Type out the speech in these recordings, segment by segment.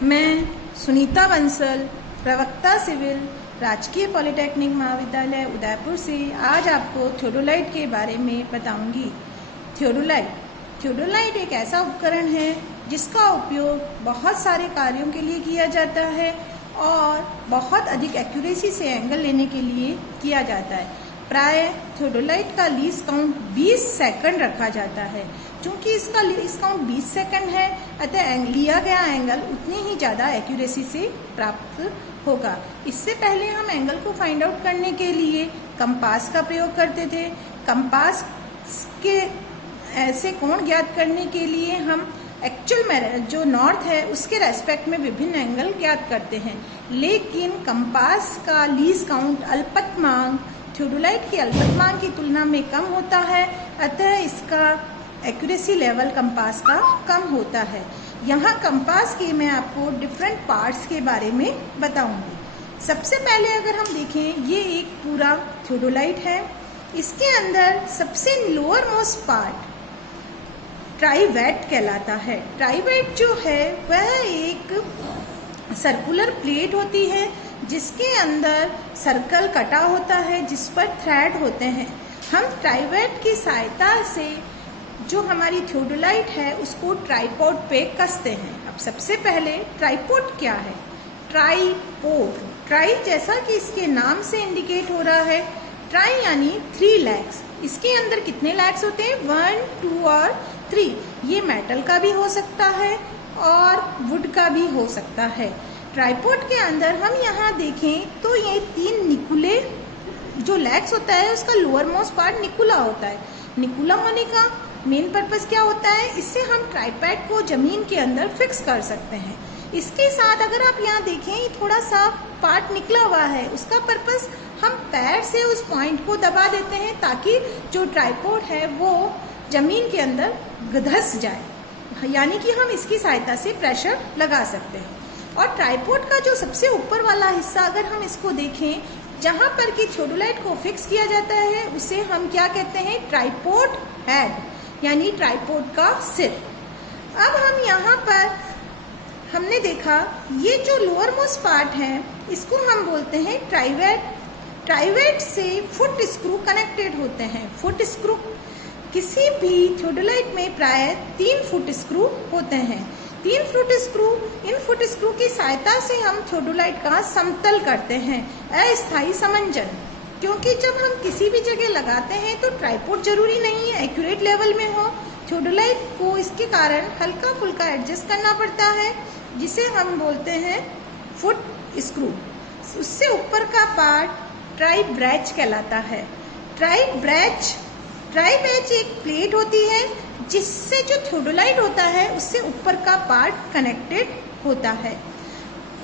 मैं सुनीता बंसल, प्रवक्ता सिविल, राजकीय पॉलिटेक्निक महाविद्यालय उदयपुर से आज आपको थियोडोलाइट के बारे में बताऊंगी। थियोडोलाइट एक ऐसा उपकरण है जिसका उपयोग बहुत सारे कार्यों के लिए किया जाता है और बहुत अधिक एक्यूरेसी से एंगल लेने के लिए किया जाता है। प्राय थियोडोलाइट का लीस्ट काउंट 20 सेकंड रखा जाता है। चूंकि इसका लीस्ट काउंट 20 सेकंड है, अतः लिया गया एंगल उतनी ही ज़्यादा एक्यूरेसी से प्राप्त होगा। इससे पहले हम एंगल को फाइंड आउट करने के लिए कंपास का प्रयोग करते थे। कंपास के ऐसे कोण ज्ञात करने के लिए हम एक्चुअल में जो नॉर्थ है उसके रेस्पेक्ट में विभिन्न एंगल ज्ञात करते हैं, लेकिन कंपास का लीस्ट काउंट अल्पतमांक थियोडोलाइट की अल्पतमांक की तुलना में कम होता है, अतः इसका एक्यूरेसी लेवल कंपास का कम होता है। यहाँ कंपास के मैं आपको डिफरेंट पार्ट्स के बारे में बताऊंगी। सबसे पहले अगर हम देखें, ये एक पूरा थियोडोलाइट है। इसके अंदर सबसे लोअर मोस्ट पार्ट ट्राइवेट कहलाता है। ट्राइवेट जो है वह एक सर्कुलर प्लेट होती है जिसके अंदर सर्कल कटा होता है जिस पर थ्रेड होते हैं। हम ट्राइवेट की सहायता से जो हमारी थियोडोलाइट है उसको ट्राइपॉड पे कसते हैं। अब सबसे पहले ट्राइपॉड क्या है? ट्राइपॉड, ट्राई जैसा कि इसके नाम से इंडिकेट हो रहा है, ट्राई यानी 3 लेग्स। इसके अंदर कितने लेग्स होते हैं? 1, 2 और 3। ये मेटल का भी हो सकता है और वुड का भी हो सकता है। ट्राइपॉड के अंदर हम यहाँ देखें तो ये 3 निकुले जो लेग्स होता है उसका लोअर मोस्ट पार्ट निकुला होता है। निकुला होने का मेन पर्पस क्या होता है? इससे हम ट्राइपॉड को जमीन के अंदर फिक्स कर सकते हैं। इसके साथ अगर आप यहाँ देखें, थोड़ा सा पार्ट निकला हुआ है, उसका पर्पस हम पैर से उस पॉइंट को दबा देते हैं ताकि जो ट्राइपॉड है वो जमीन के अंदर धंस जाए, यानी कि हम इसकी सहायता से प्रेशर लगा सकते हैं। और ट्राइपॉड का जो सबसे ऊपर वाला हिस्सा अगर हम इसको देखें, जहाँ पर कि थियोडोलाइट को फिक्स किया जाता है, उसे हम क्या कहते हैं? ट्राइपॉड हेड, यानी ट्राइपॉड का सिर। अब हम यहाँ पर हमने देखा ये जो लोअर मोस्ट पार्ट है इसको हम बोलते हैं ट्राइवेट। ट्राइवेट से फुट स्क्रू कनेक्टेड होते हैं। फुट स्क्रू किसी भी थियोडोलाइट में प्राय 3 फुट स्क्रू होते हैं। 3 फुट स्क्रू, इन फुट स्क्रू की सहायता से हम थियोडोलाइट का समतल करते हैं, अस्थायी समंजन। क्योंकि जब हम किसी भी जगह लगाते हैं तो ट्राइपॉड जरूरी नहीं है एक्यूरेट लेवल में हो। थियोडोलाइट को इसके कारण हल्का फुल्का एडजस्ट करना पड़ता है, जिसे हम बोलते हैं फुट स्क्रू। उससे ऊपर का पार्ट ट्राई ब्रैच कहलाता है। ट्राई ब्रैच एक प्लेट होती है जिससे जो थियोडोलाइट होता है उससे ऊपर का पार्ट कनेक्टेड होता है।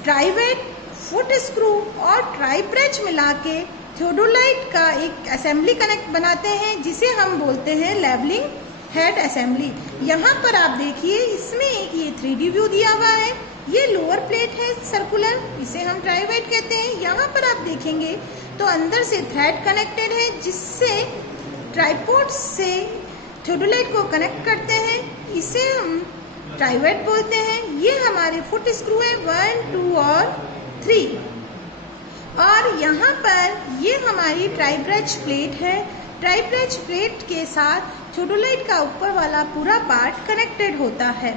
ट्राइवेट, फुट स्क्रू और ट्राई ब्रैच मिला के थियोडोलाइट का एक असेंबली कनेक्ट बनाते हैं जिसे हम बोलते हैं लेवलिंग हेड असेंबली। यहाँ पर आप देखिए, इसमें एक ये 3D व्यू दिया हुआ है। ये लोअर प्लेट है सर्कुलर, इसे हम ट्राइवेट कहते हैं। यहाँ पर आप देखेंगे तो अंदर से थ्रेड कनेक्टेड है जिससे ट्राइपॉड से थियोडोलाइट को कनेक्ट करते हैं, इसे हम ट्राइवेट बोलते हैं। ये हमारे फुट स्क्रू है 1, 2 और 3। और यहाँ पर ये हमारी ट्राई ब्रैच प्लेट है। ट्राई ब्रैच प्लेट के साथ थियोडोलाइट का ऊपर वाला पूरा पार्ट कनेक्टेड होता है।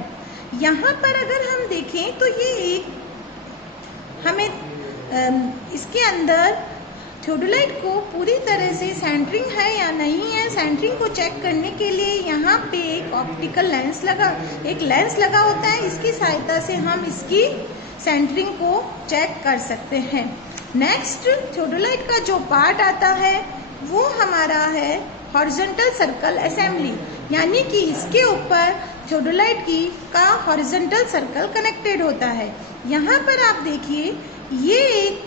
यहाँ पर अगर हम देखें तो ये एक हमें इसके अंदर थियोडोलाइट को पूरी तरह से सेंटरिंग है या नहीं है, सेंटरिंग को चेक करने के लिए यहाँ पे एक ऑप्टिकल लेंस लगा होता है। इसकी सहायता से हम इसकी सेंटरिंग को चेक कर सकते हैं। नेक्स्ट, थियोडोलाइट का जो पार्ट आता है वो हमारा है हॉरिजॉन्टल सर्कल असेंबली, यानी कि इसके ऊपर थियोडोलाइट का हॉरिजॉन्टल सर्कल कनेक्टेड होता है। यहाँ पर आप देखिए, ये एक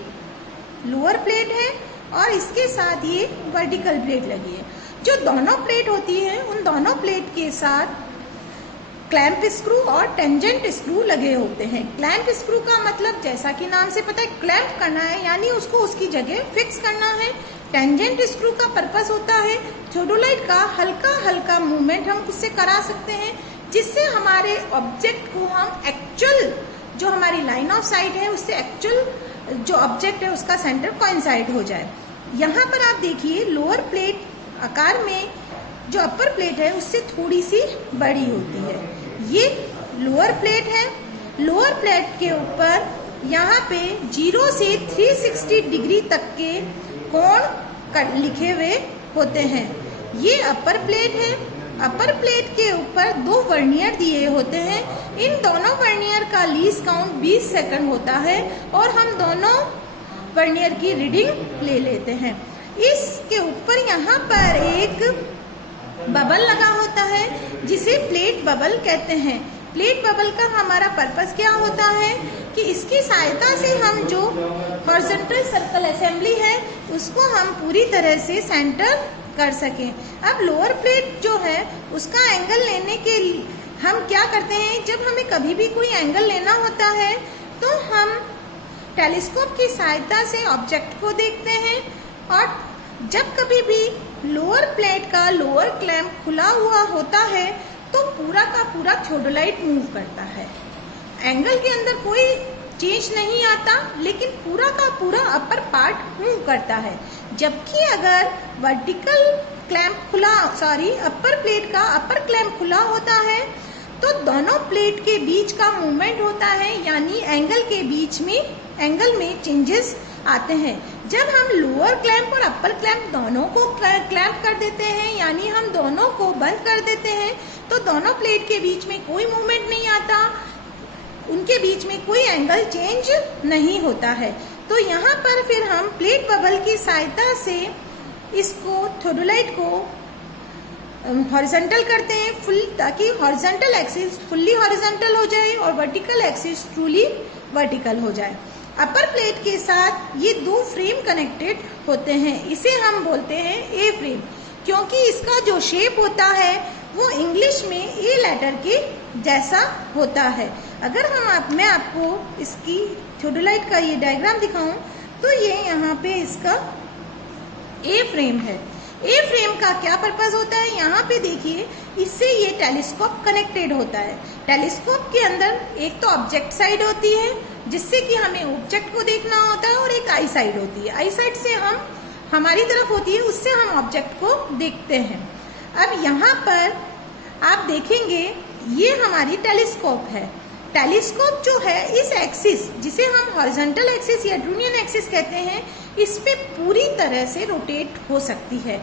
लोअर प्लेट है और इसके साथ ये वर्टिकल प्लेट लगी है। जो दोनों प्लेट होती है उन दोनों प्लेट के साथ क्लैंप स्क्रू और टेंजेंट स्क्रू लगे होते हैं। क्लैंप स्क्रू का मतलब जैसा कि नाम से पता है, क्लैंप करना है, यानी उसको उसकी जगह फिक्स करना है। टेंजेंट स्क्रू का पर्पस होता है थियोडोलाइट का हल्का हल्का मूवमेंट हम उससे करा सकते हैं, जिससे हमारे ऑब्जेक्ट को हम एक्चुअल जो हमारी लाइन ऑफ साइट है उससे एक्चुअल जो ऑब्जेक्ट है उसका सेंटर कोइंसाइड हो जाए। यहाँ पर आप देखिए लोअर प्लेट आकार में जो अपर प्लेट है उससे थोड़ी सी बड़ी होती है। ये लोअर प्लेट है। लोअर प्लेट के ऊपर यहाँ पे 0 से 360 डिग्री तक के कोण लिखे हुए होते हैं। ये अपर प्लेट है। अपर प्लेट के ऊपर 2 वर्नियर दिए होते हैं। इन दोनों वर्नियर का लीस्ट काउंट 20 सेकंड होता है और हम दोनों वर्नियर की रीडिंग ले लेते हैं। इसके ऊपर यहाँ पर एक बबल लगा होता है जिसे प्लेट बबल कहते हैं। प्लेट बबल का हमारा पर्पस क्या होता है कि इसकी सहायता से हम जो हॉरिजॉन्टल सर्कल असेंबली है उसको हम पूरी तरह से सेंटर कर सकें। अब लोअर प्लेट जो है उसका एंगल लेने के लिए हम क्या करते हैं, जब हमें कभी भी कोई एंगल लेना होता है तो हम टेलीस्कोप की सहायता से ऑब्जेक्ट को देखते हैं और जब कभी भी लोअर प्लेट का लोअर क्लैंप खुला हुआ होता है तो पूरा का पूरा थियोडोलाइट मूव करता है। एंगल के अंदर कोई चेंज नहीं आता लेकिन पूरा का पूरा अपर पार्ट मूव करता है। जबकि अगर वर्टिकल क्लैंप अपर प्लेट का अपर क्लैंप खुला होता है तो दोनों प्लेट के बीच का मूवमेंट होता है, यानी एंगल के बीच में एंगल में चेंजेस आते हैं। जब हम लोअर क्लैंप और अपर क्लैंप दोनों को क्लैंप कर देते हैं यानी हम दोनों को बंद कर देते हैं तो दोनों प्लेट के बीच में कोई मूवमेंट नहीं आता, उनके बीच में कोई एंगल चेंज नहीं होता है। तो यहाँ पर फिर हम प्लेट बबल की सहायता से इसको थियोडोलाइट को हॉरिजॉन्टल करते हैं ताकि हॉरिजॉन्टल एक्सिस फुल्ली हॉरिजॉन्टल हो जाए और वर्टिकल एक्सिस ट्रूली वर्टिकल हो जाए। अपर प्लेट के साथ ये 2 फ्रेम कनेक्टेड होते हैं। इसे हम बोलते हैं ए फ्रेम, क्योंकि इसका जो शेप होता है वो इंग्लिश में ए लेटर के जैसा होता है। अगर मैं आपको इसकी थियोडोलाइट का ये डायग्राम दिखाऊं तो ये यहाँ पे इसका ए फ्रेम है। ए फ्रेम का क्या पर्पस होता है, यहाँ पे देखिए, इससे ये टेलीस्कोप कनेक्टेड होता है। टेलीस्कोप के अंदर एक तो ऑब्जेक्ट साइड होती है जिससे कि हमें ऑब्जेक्ट को देखना होता है और एक आई साइड होती है। आई साइड से हमारी तरफ होती है, उससे हम ऑब्जेक्ट को देखते हैं। अब यहाँ पर आप देखेंगे ये हमारी टेलीस्कोप है। टेलीस्कोप जो है इस एक्सिस जिसे हम हॉरिजॉन्टल एक्सिस या ड्रूनियन एक्सिस कहते हैं इस पे पूरी तरह से रोटेट हो सकती है।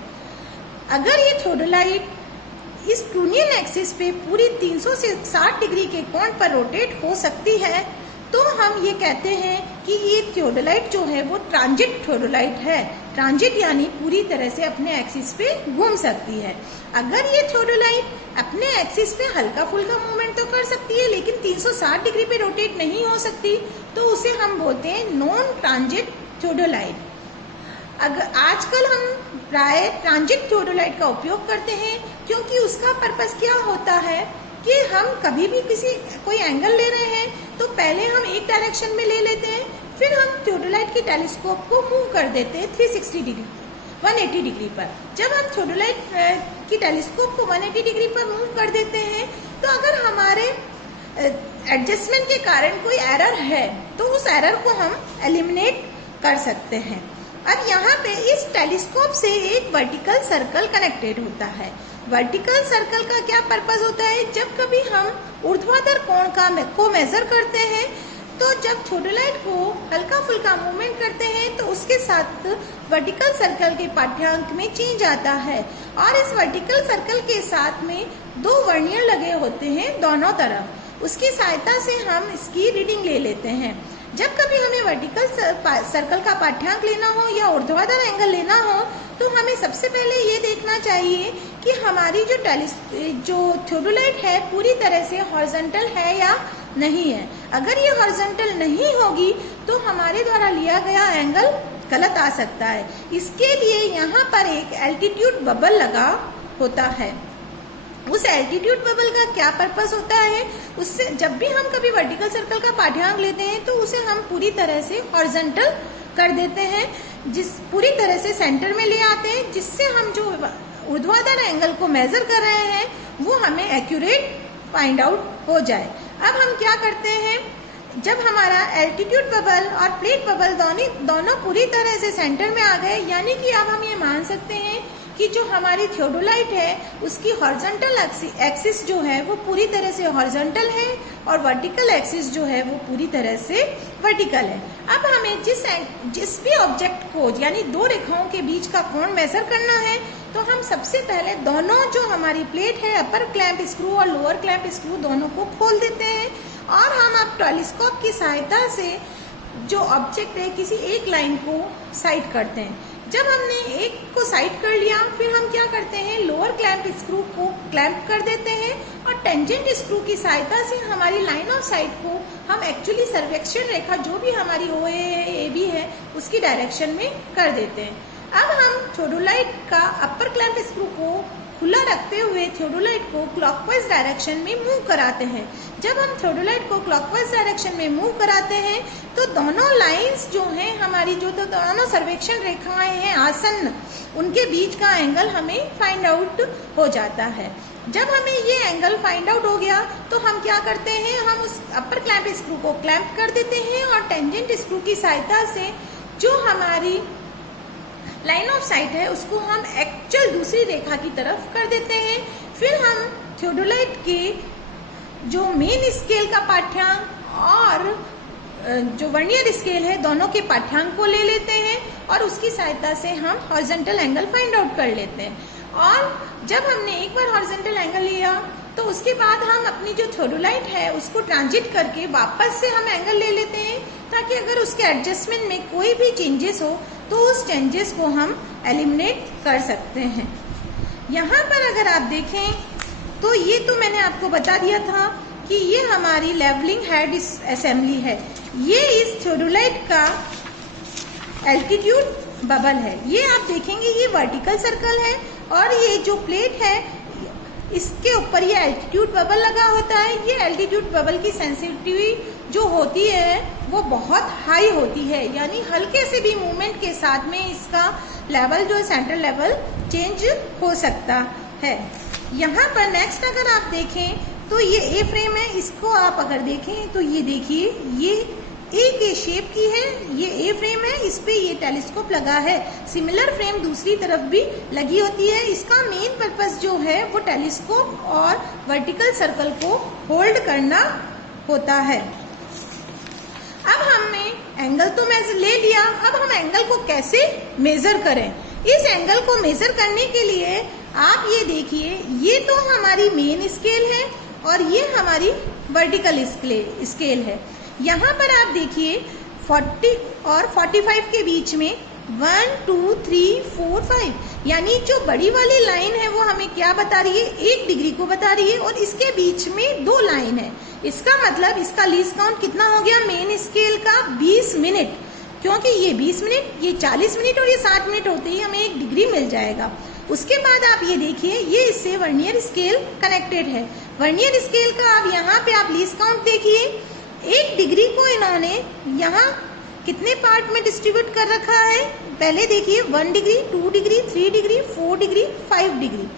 अगर ये थियोडोलाइट इस ड्रूनियन एक्सिस पे पूरी 360 डिग्री के कोण पर रोटेट हो सकती है तो हम ये कहते हैं कि ये थियोडोलाइट जो है वो ट्रांजिट थियोडोलाइट है। ट्रांजिट यानी पूरी तरह से अपने एक्सिस पे घूम सकती है। अगर ये थियोडोलाइट अपने एक्सिस पे हल्का फुल्का मूवमेंट तो कर सकती है लेकिन 360 डिग्री पे रोटेट नहीं हो सकती तो उसे हम बोलते हैं नॉन ट्रांजिट थियोडोलाइट। अगर आजकल हम प्राय ट्रांजिट थियोडोलाइट का उपयोग करते हैं क्योंकि उसका पर्पस क्या होता है कि हम कभी भी कोई एंगल ले रहे हैं तो पहले हम एक डायरेक्शन में ले लेते हैं, फिर हम थियोडोलाइट की टेलीस्कोप को मूव कर देते हैं 360 डिग्री 180 डिग्री पर। जब हम थियोडोलाइट की टेलीस्कोप को 180 डिग्री पर मूव कर देते हैं तो अगर हमारे एडजस्टमेंट के कारण कोई एरर है तो उस एरर को हम एलिमिनेट कर सकते हैं। अब यहाँ पे इस टेलीस्कोप से एक वर्टिकल सर्कल कनेक्टेड होता है। वर्टिकल सर्कल का क्या पर्पस होता है, जब कभी हम ऊर्ध्वाधर कोण को मेजर करते हैं तो जब थियोडोलाइट को हल्का फुल्का मूवमेंट करते हैं तो उसके साथ वर्टिकल सर्कल के पाठ्यांक में चेंज आता है और इस वर्टिकल सर्कल के साथ में 2 वर्नियर लगे होते हैं दोनों तरफ। उसकी सहायता से हम इसकी रीडिंग ले लेते हैं। जब कभी हमें वर्टिकल सर्कल का पाठ्यांक लेना हो या ऊर्ध्वाधर एंगल लेना हो तो हमें सबसे पहले ये देखना चाहिए कि हमारी जो थियोडोलाइट है पूरी तरह से हॉरिजॉन्टल है या नहीं है। अगर ये हॉरिजॉन्टल नहीं होगी तो हमारे द्वारा लिया गया एंगल गलत आ सकता है। इसके लिए यहाँ पर एक एल्टीट्यूड बबल लगा होता है। उस एल्टीट्यूड बबल का क्या पर्पस होता है, उससे जब भी हम कभी वर्टिकल सर्कल का पाठ्यांक लेते हैं तो उसे हम पूरी तरह से हॉरिजॉन्टल कर देते हैं, पूरी तरह से सेंटर में ले आते हैं, जिससे हम जो ऊर्ध्वाधर एंगल को मेजर कर रहे हैं वो हमें एक्यूरेट फाइंड आउट हो जाए। अब हम क्या करते हैं, जब हमारा एल्टीट्यूड बबल और प्लेट बबल दोनों पूरी तरह से सेंटर में आ गए, यानी कि अब हम ये मान सकते हैं कि जो हमारी थियोडोलाइट है उसकी हॉरिजॉन्टल एक्सिस जो है वो पूरी तरह से हॉरिजॉन्टल है और वर्टिकल एक्सिस जो है वो पूरी तरह से वर्टिकल है। अब हमें जिस भी ऑब्जेक्ट को यानी दो रेखाओं के बीच का कोण मेजर करना है, तो हम सबसे पहले दोनों जो हमारी प्लेट है अपर क्लैंप स्क्रू और लोअर क्लैंप स्क्रू दोनों को खोल देते हैं और हम अब टेलीस्कोप की सहायता से जो ऑब्जेक्ट है किसी एक लाइन को साइड करते हैं। जब हमने एक को साइड कर लिया, फिर हम क्या करते हैं, लोअर क्लैंप स्क्रू को क्लैंप कर देते हैं और टेंजेंट स्क्रू की सहायता से हमारी लाइन ऑफ साइट को हम एक्चुअली सर्वेक्षण रेखा जो भी हमारी OA है, AB है, उसकी डायरेक्शन में कर देते हैं। अब हम थियोडोलाइट का अपर क्लैंप स्क्रू को खुला रखते हुए थियोडोलाइट को क्लॉकवाइज डायरेक्शन में मूव कराते हैं। जब हम थियोडोलाइट को क्लॉकवाइज डायरेक्शन में मूव कराते हैं तो दोनों लाइंस जो हैं हमारी जो दोनों सर्वेक्षण रेखाएं हैं आसन्न, उनके बीच का एंगल हमें फाइंड आउट हो जाता है। जब हमें ये एंगल फाइंड आउट हो गया तो हम क्या करते हैं, हम उस अपर क्लैंप स्क्रू को क्लैंप कर देते हैं और टेंजेंट स्क्रू की सहायता से जो हमारी लाइन ऑफ साइट है उसको हम एक्चुअल दूसरी रेखा की तरफ कर देते हैं। फिर हम थियोडोलाइट के जो मेन स्केल का पाठ्यांक और जो वर्नियर स्केल है दोनों के पाठ्यांक को ले लेते हैं और उसकी सहायता से हम हॉरिजॉन्टल एंगल फाइंड आउट कर लेते हैं। और जब हमने एक बार हॉरिजॉन्टल एंगल लिया तो उसके बाद हम अपनी जो थियोडोलाइट है उसको ट्रांजिट करके वापस से हम एंगल ले लेते हैं, ताकि अगर उसके एडजस्टमेंट में कोई भी चेंजेस हो तो उस चेंजेस को हम एलिमिनेट कर सकते हैं। यहाँ पर अगर आप देखें तो ये तो मैंने आपको बता दिया था कि ये हमारी लेवलिंग हेड असेंबली है। ये इस थियोडोलाइट का एल्टीट्यूड बबल है। ये आप देखेंगे ये वर्टिकल सर्कल है और ये जो प्लेट है इसके ऊपर ये एल्टीट्यूड बबल लगा होता है। ये एल्टीट्यूड बबल की सेंसिटिविटी जो होती है वो बहुत हाई होती है, यानी हल्के से भी मूवमेंट के साथ में इसका लेवल जो सेंट्रल लेवल चेंज हो सकता है। यहाँ पर नेक्स्ट अगर आप देखें तो ये ए फ्रेम है, इसको आप अगर देखें तो ये देखिए ये ए के शेप की है, ये ए फ्रेम है, इस पे ये टेलीस्कोप लगा है। सिमिलर फ्रेम दूसरी तरफ भी लगी होती है। इसका मेन पर्पस जो है वो टेलीस्कोप और वर्टिकल सर्कल को होल्ड करना होता है। अब हमने एंगल तो ले लिया, अब हम एंगल को कैसे मेजर करें। इस एंगल को मेजर करने के लिए आप ये देखिए, ये तो हमारी मेन स्केल है और ये हमारी वर्टिकल स्केल है। यहाँ पर आप देखिए 40 और 45 के बीच में 1 2 3 4 5, यानी जो बड़ी वाली लाइन है वो हमें क्या बता रही है, 1 डिग्री को बता रही है और इसके बीच में 2 लाइन है। इसका मतलब इसका लीस्ट काउंट कितना हो गया मेन स्केल का, 20 मिनट, क्योंकि ये 20 मिनट, ये 40 मिनट और ये 60 मिनट होते ही हमें 1 डिग्री मिल जाएगा। उसके बाद आप ये देखिए ये इससे वर्नियर स्केल कनेक्टेड है। वर्नियर स्केल का अब यहाँ पे आप लीस्ट काउंट देखिए, 1 डिग्री को इन्होंने यहाँ कितने पार्ट में डिस्ट्रीब्यूट कर रखा है, पहले देखिए 1 degree, 2 degree, 3 degree, 4 degree, 5 degree,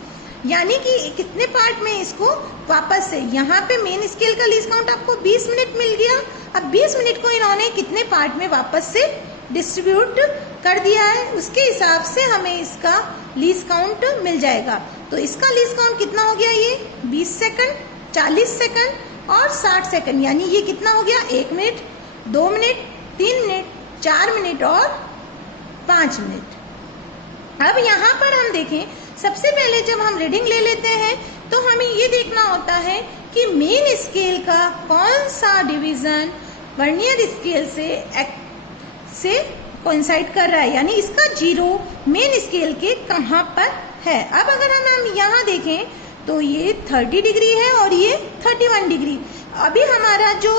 यानी कि कितने पार्ट में इसको वापस से यहाँ पे मेन स्केल का लीस्ट काउंट आपको 20 मिनट मिल गया। अब 20 मिनट को इन्होंने कितने पार्ट में वापस से डिस्ट्रीब्यूट कर दिया है, उसके हिसाब से हमें इसका लीस्ट काउंट मिल जाएगा। तो इसका लीस्ट काउंट कितना हो गया, ये 20 सेकंड, 40 सेकंड और 60 सेकंड, यानी ये कितना हो गया, 1 मिनट, 2 मिनट, 3 मिनट, 4 मिनट और 5 मिनट। अब यहाँ पर हम देखें, सबसे पहले जब हम रीडिंग ले लेते हैं तो हमें ये देखना होता है कि मेन स्केल का कौन सा डिवीजन वर्नियर स्केल से कोइंसाइड कर रहा है, यानी इसका 0 मेन स्केल के कहाँ पर है। अब अगर हम यहाँ देखें तो ये 30 डिग्री है और ये 31 डिग्री। अभी हमारा जो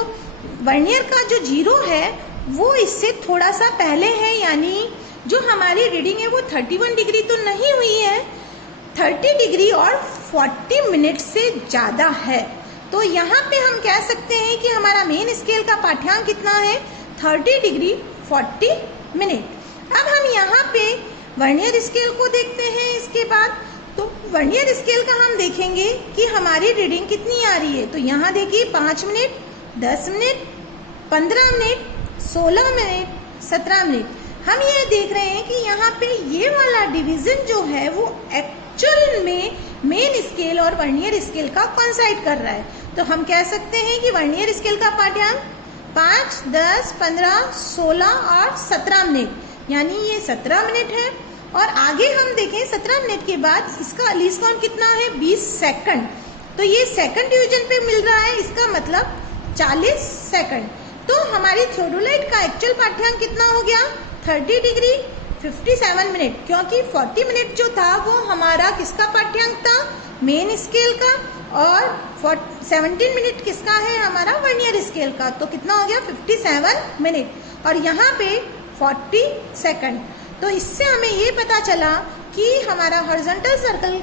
वर्नियर का जो 0 है वो इससे थोड़ा सा पहले है, यानी जो हमारी रीडिंग है वो 31 डिग्री तो नहीं हुई है, 30 डिग्री और 40 मिनट से ज़्यादा है। तो यहाँ पे हम कह सकते हैं कि हमारा मेन स्केल का पाठ्यांक कितना है, 30 डिग्री 40 मिनट। अब हम यहाँ पे वर्नियर स्केल को देखते हैं। इसके बाद तो वर्नियर स्केल का हम देखेंगे कि हमारी रीडिंग कितनी आ रही है। तो यहाँ देखिए 5 minute, 10 minute, 15 minute, 16 minute, 17 minute. हम ये देख रहे हैं कि यहाँ पे ये वाला डिवीजन जो है वो एक्चुअल में मेन स्केल और वर्नियर स्केल का कोइंसाइड कर रहा है। तो हम कह सकते हैं कि वर्नियर स्केल का पाठ्यांक 5, 10, 15, 16 और 17 मिनट, यानी ये 17 मिनट है। और आगे हम देखें 17 मिनट के बाद इसका लीस्ट काउंट कितना है, 20 सेकंड। तो ये सेकंड डिवीजन पे मिल रहा है, इसका मतलब 40 सेकंड। तो हमारी थियोडोलाइट का एक्चुअल पाठ्यांक कितना हो गया, 30 डिग्री 57 मिनट, क्योंकि 40 मिनट जो था वो हमारा किसका पाठ्यांक था, मेन स्केल का, और 17 मिनट किसका है, हमारा वर्नियर स्केल का। तो कितना हो गया, 57 मिनट, और यहाँ पे 40 सेकंड। तो इससे हमें ये पता चला कि हमारा हॉरिजॉन्टल सर्कल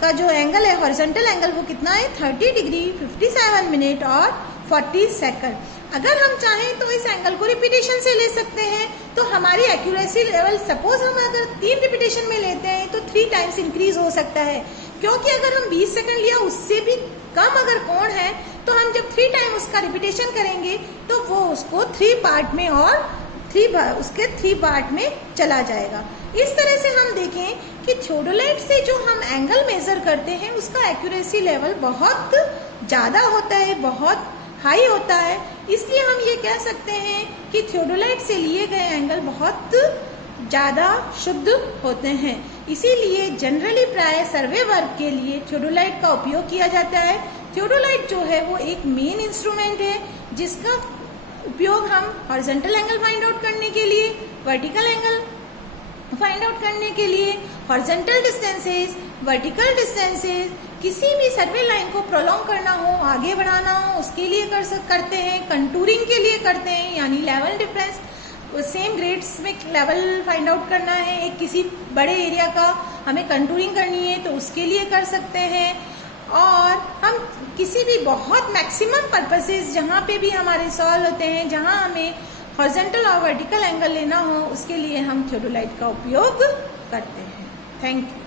का जो एंगल है, हॉरिजॉन्टल एंगल, वो कितना है, 30 डिग्री 57 मिनट और 40 सेकंड। अगर हम चाहें तो इस एंगल को रिपीटेशन से ले सकते हैं, तो हमारी एक्यूरेसी लेवल, सपोज हम अगर 3 रिपीटेशन में लेते हैं तो 3 टाइम्स इंक्रीज हो सकता है, क्योंकि अगर हम 20 सेकंड लिया उससे भी कम अगर कोण है तो हम जब 3 टाइम उसका रिपीटेशन करेंगे तो वो उसको 3 पार्ट में और उसके 3 पार्ट में चला जाएगा। इस तरह से हम देखें कि थियोडोलाइट से जो हम एंगल मेजर करते हैं उसका एक्यूरेसी लेवल बहुत ज़्यादा होता है, बहुत हाई होता है। इसलिए हम ये कह सकते हैं कि थियोडोलाइट से लिए गए एंगल बहुत ज़्यादा शुद्ध होते हैं। इसीलिए जनरली प्राय सर्वे वर्क के लिए थियोडोलाइट का उपयोग किया जाता है। थियोडोलाइट जो है वो एक मेन इंस्ट्रूमेंट है जिसका उपयोग हम हॉरिजॉन्टल एंगल फाइंड आउट करने के लिए, वर्टिकल एंगल फाइंड आउट करने के लिए, हॉरिजॉन्टल डिस्टेंसेस, वर्टिकल डिस्टेंसेस, किसी भी सर्वे लाइन को प्रोलॉन्ग करना हो, आगे बढ़ाना हो, उसके लिए करते हैं। कंटूरिंग के लिए करते हैं, यानी लेवल डिफरेंस, सेम ग्रेड्स में लेवल फाइंड आउट करना है, एक किसी बड़े एरिया का हमें कंटूरिंग करनी है तो उसके लिए कर सकते हैं। और हम किसी भी बहुत मैक्सिमम पर्पसेस जहाँ पे भी हमारे सॉल्व होते हैं, जहाँ हमें हॉरिजॉन्टल और वर्टिकल एंगल लेना हो, उसके लिए हम थियोडोलाइट का उपयोग करते हैं। Thank you.